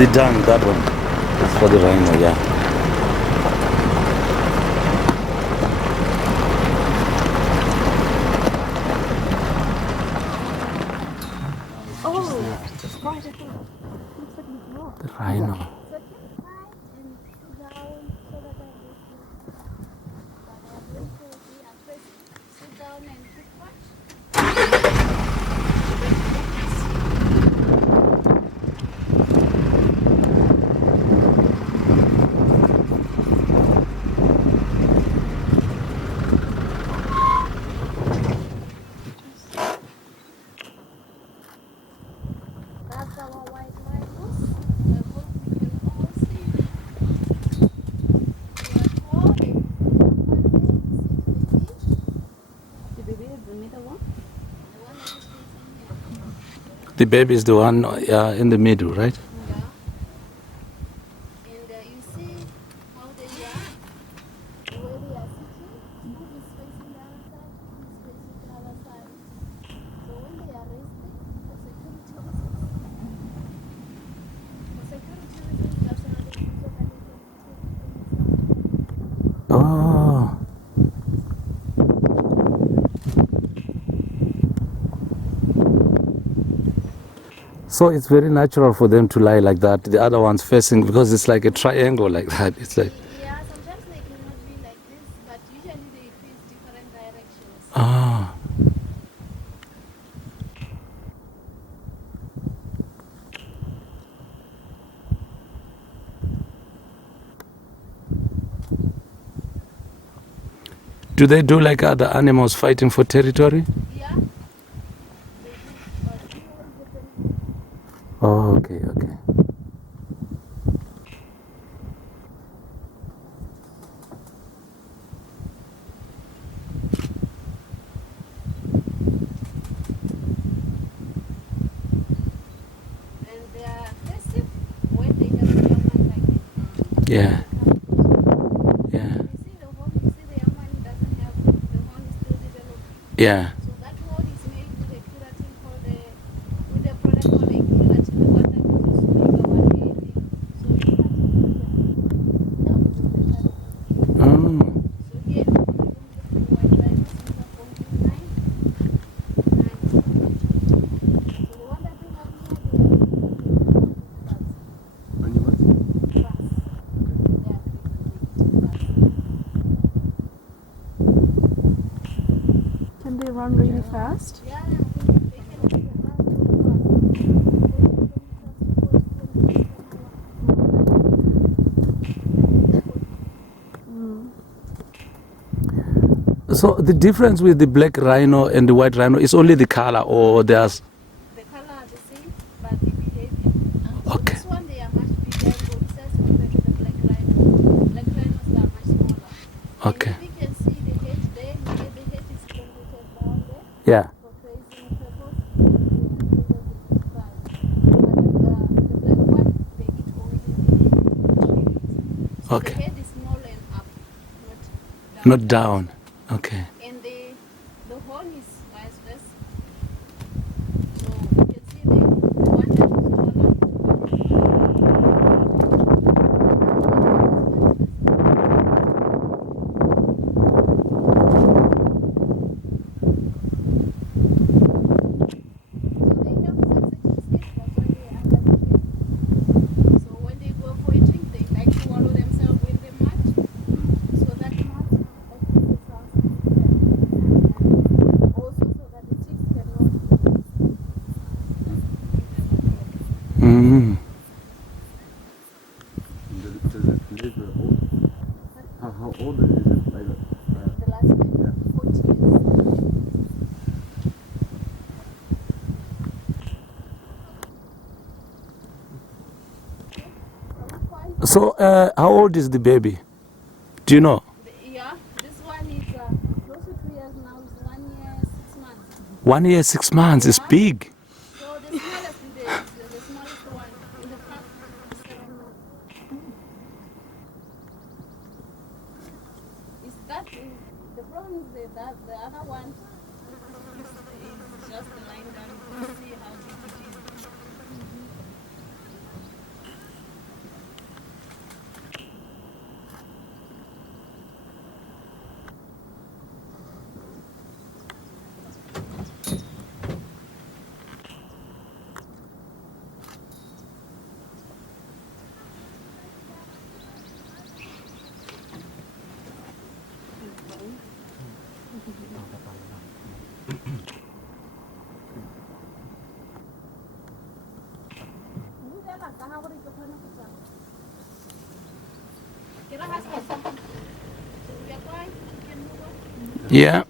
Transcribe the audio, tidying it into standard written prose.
The dung, that one. That's for the rhino, yeah. Oh, it's right at the... Looks like it's rock. The rhino. So can you fight and sit down so that I will see? But I'm going to be aggressive. Sit down and keep watch. That's our white rhinos. I hope we can all see them. They are tall. They the baby is the middle one. The one that is facing here. The baby is the one in the middle, right? Yeah. And you see how they are, the way they are sitting. One is facing the other side, one is facing the other side. So when they are resting, for security reasons, that's another thing so that they can take things out. Oh. So it's very natural for them to lie like that. The other one's facing, because it's like a triangle like that. It's like, Yeah, sometimes they cannot be like this, but usually they face different directions. ah. Do they do like other animals fighting for territory? Yeah. They do, but we won't get them. Oh, okay, okay. And they are aggressive when they have the young one like this. Yeah, yeah, You see the horn, you see the young one doesn't have, the horn is still developing. yeah. So that horn is made with a keratin called with a product called a keratin, the one that is used to make our hair. So you can't even look at it. No, because they can't. Oh, So here, you don't look at the white rhinos, these are from 9. So the one that we have here, they are grass. They are Can they run really fast? yeah, they can make it last really fast. so the difference with the black rhino and the white rhino is only the color, or there's... The color are the same, but the behavior. So Okay. this one, they are much bigger in body size compared to the black rhino. Black rhinos are much smaller. Okay. And if you can see the head there, the head is elongated down there Yeah. for grazing purpose. And they are bigger with the size. But the black one, they eat only the trees. So Okay. the head is small and up, not down. Not down. Okay. And the horn is vice versa. So you can see the one that is taller. So they have sensitive skin, that's why they are under the shade. So when they go for a drink, they like to wallow themselves in the mud. So that mud actually sounds and also so that the chicks cannot Mm. How old is it? Like, the last one, 40 years. So, how old is the baby? Do you know? Yeah, this one is close to 2 years now. It's 1 year, 6 months. 1 year, 6 months. It's Yeah. big. So the smallest is the smallest one in the front is 7 months. Is that the problem is that the other one is just lying down. You can see how big it is. Giraffe has got something. So we are going. You can move on. Yeah.